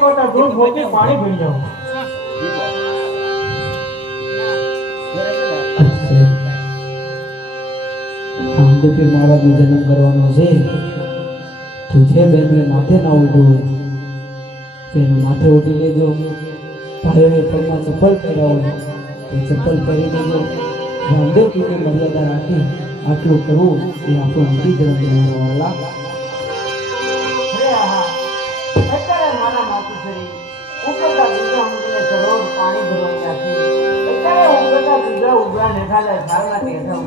તો દૂધ મોટી પાણી પી જાવ આમદેવ મહારાજનો જન્મ કરવાનો છે તો છે બેનને માથે ના ઉઠવું તેનું માથે ઉઠી લેજો ભાઈઓએ પગમાં ચપ્પલ પહેરાવો એ ચપ્પલ પહેરી લેજો રામદેવજીની મર્યાદા રાખી આટલું કરવું એ આપણો નીતિ ધર્મ જણાવવાલા અત્યારે મારા માતુશ્રી ઉકળતા દૂધા મૂકીને સરોવર પાણી ભરવાની રાખી અત્યારે ઉકળતા દૂધા ઉભા નેઠાલા ઝાડના ટેઠા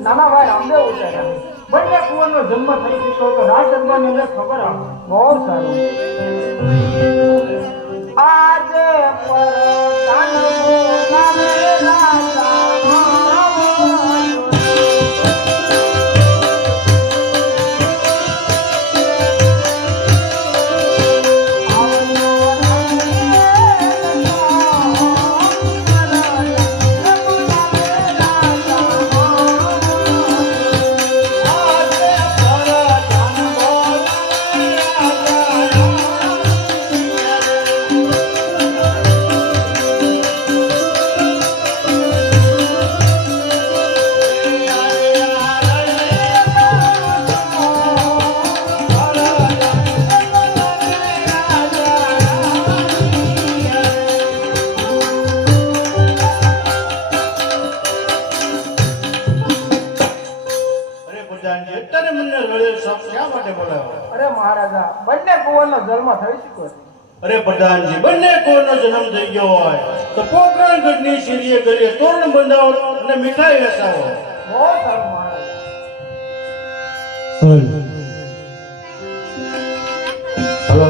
નાના ભાઈ રામદેવ ઉતાર્યા બંને કુંવરનો જન્મ થઈ ચૂક્યો તો રાજ દરબારની અંદર ખબર આવે બહુ સારું આજે પર અરે પ્રધાનજી બંને કુંવરનો જન્મ થઈ ગયો હોય તો પોકરણગઢની શેરીએ ગલીએ તોરણ બંધાવો અને મીઠાઈ વેચાવો. બહુ સારું મહારાજ. હલો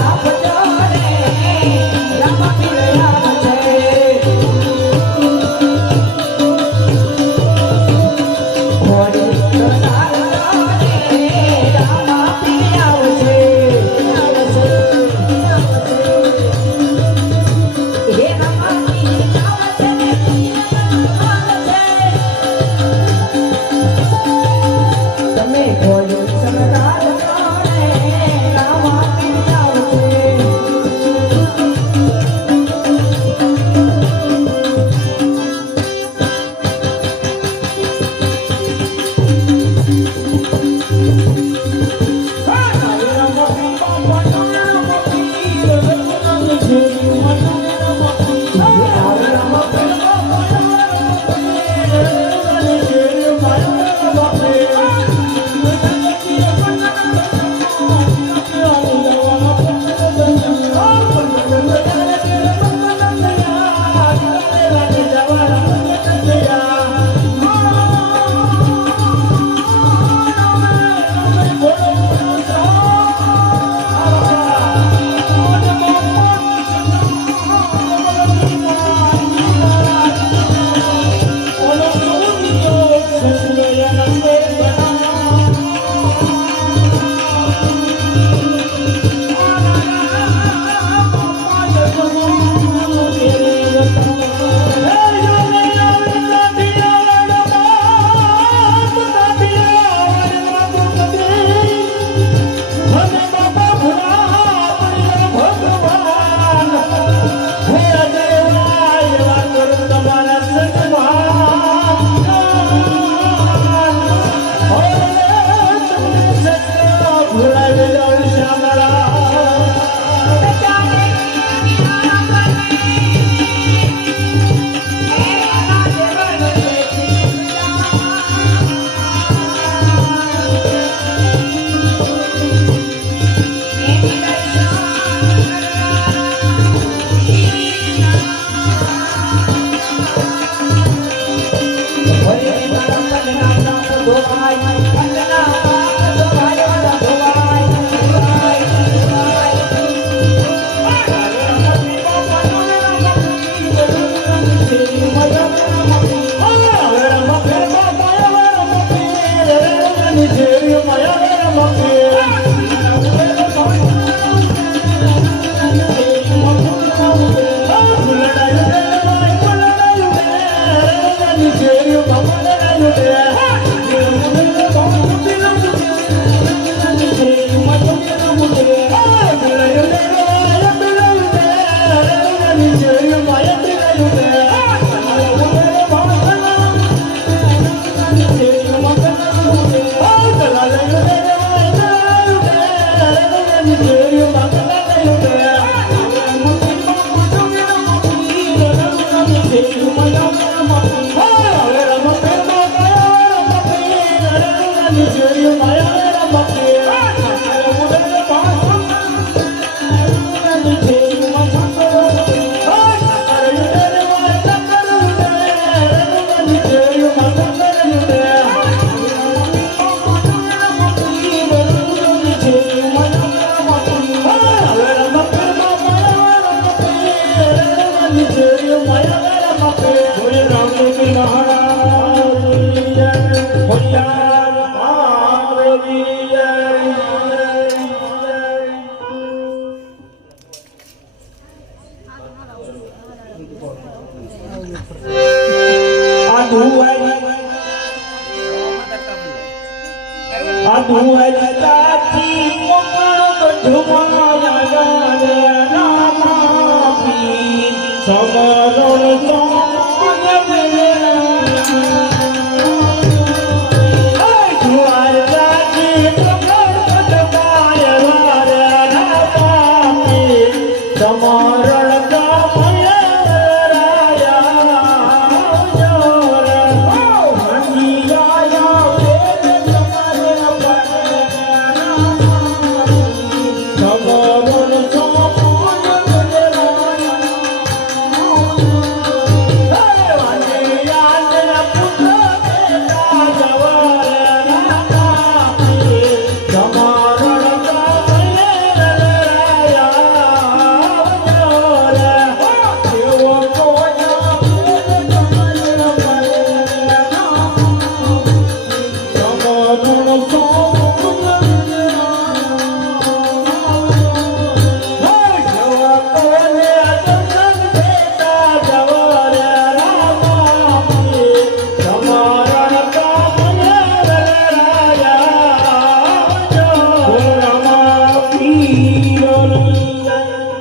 કાલા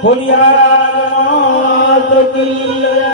ખોડિયાર માત કી